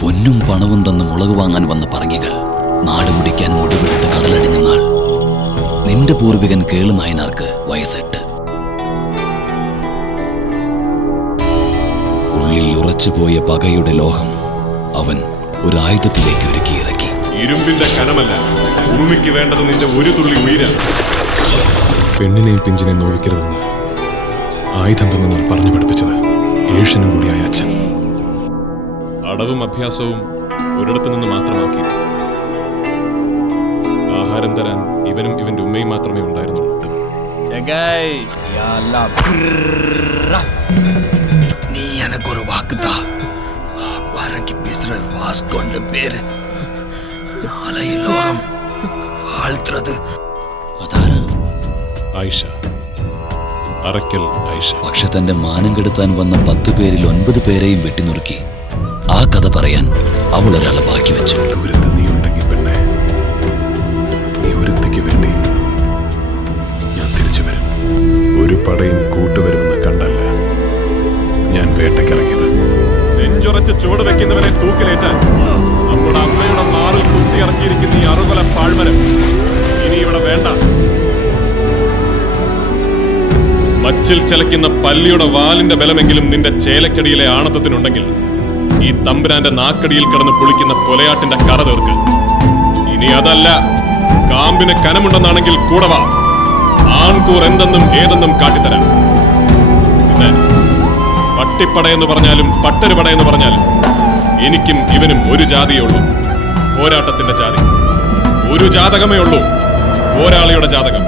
പൊന്നും പണവും തന്ന് മുളക് വാങ്ങാൻ വന്ന പറങ്ങികൾ നാട് മുടിക്കാൻ ഒടുവെടുത്ത് കടലടിഞ്ഞ നാൾ. നിന്റെ പൂർവികൻ കേളു നായനാർക്ക് വയസ്സെട്ട്. ഉള്ളിൽ ഉറച്ചുപോയ പകയുടെ ലോഹം അവൻ ഒരു ആയുധത്തിലേക്ക് ഒരുക്കിയിറക്കി. ഇരുമ്പിന്റെ കനമല്ല, ഭൂമിക്ക് വേണ്ടത് നിന്റെ ഒരു തുള്ളി ഉയരാണ്. പെണ്ണിനെയും പിഞ്ചിനെയും നോവിക്കരുതെന്ന് ആയുധം തന്നെ പറഞ്ഞു പഠിപ്പിച്ചത് ഏഷ്യനും കൂടിയായ അച്ഛൻ. അടവും അഭ്യാസവും ഒരിടത്തു നിന്ന് മാത്രമാക്കി. ആഹാരം തരാൻ ഇവനും ഇവന്റെ ഉമ്മയും മാത്രമേ ഉണ്ടായിരുന്നുള്ളൂ. നീ എനക്കൊരു വാക്കുതാ. പറങ്കി பேசுற வாஸ்கோண்ட பேரு നാളെ ഈ ലോകം ആൾത്തത് അതാരാ? ആയിഷ, അറക്കൽ ആയിഷ. പക്ഷെ തന്റെ മാനം കെടുത്താൻ വന്ന 10 പേരിൽ 9 പേരെയും വെട്ടിനുറുക്കി ആ കഥ പറയാൻ അവൾ ഒരാളെ ബാക്കി വെച്ചു. ദൂരത്ത് നീ ഉണ്ടെങ്കിൽ പെണ്ണെ, നീ ഒരുത്തിക്ക് വേണ്ടി ഞാൻ തിരിച്ചു വരും. ഒരു പടയും കൂട്ടുവരുമെന്ന് കണ്ടല്ല ഞാൻ വേട്ടയ്ക്കിറങ്ങിയത്. നെഞ്ചുറച്ച് ചുവട് വെക്കുന്നവനെ തൂക്കിലേറ്റാൻ നമ്മുടെ അമ്മയുടെ നാറിൽ കുത്തിയിറക്കിയിരിക്കുന്ന ഈ അറുകൊല പാഴ്മരം ഇനി ഇവിടെ വേണ്ട. മച്ചിൽ ചലയ്ക്കുന്ന പല്ലിയുടെ വാലിന്റെ ബലമെങ്കിലും നിന്റെ ചേലക്കടിയിലെ ആണത്തത്തിനുണ്ടെങ്കിൽ ഈ തമ്പുരാന്റെ നാക്കടിയിൽ കിടന്ന് പുളിക്കുന്ന കൊലയാട്ടിന്റെ കറ തീർക്ക്. ഇനി അതല്ല, കാമ്പിന് കനമുണ്ടെന്നാണെങ്കിൽ കൂടവാ. ആൺകൂർ എന്തെന്നും ഏതെന്നും കാട്ടിത്തരാം. പിന്നെ പട്ടിപ്പടയെന്ന് പറഞ്ഞാലും പട്ടരുപടയെന്ന് പറഞ്ഞാലും എനിക്കും ഇവനും ഒരു ജാതിയേ ഉള്ളൂ, പോരാട്ടത്തിന്റെ ജാതി. ഒരു ജാതകമേ ഉള്ളൂ, പോരാളിയുടെ ജാതകം.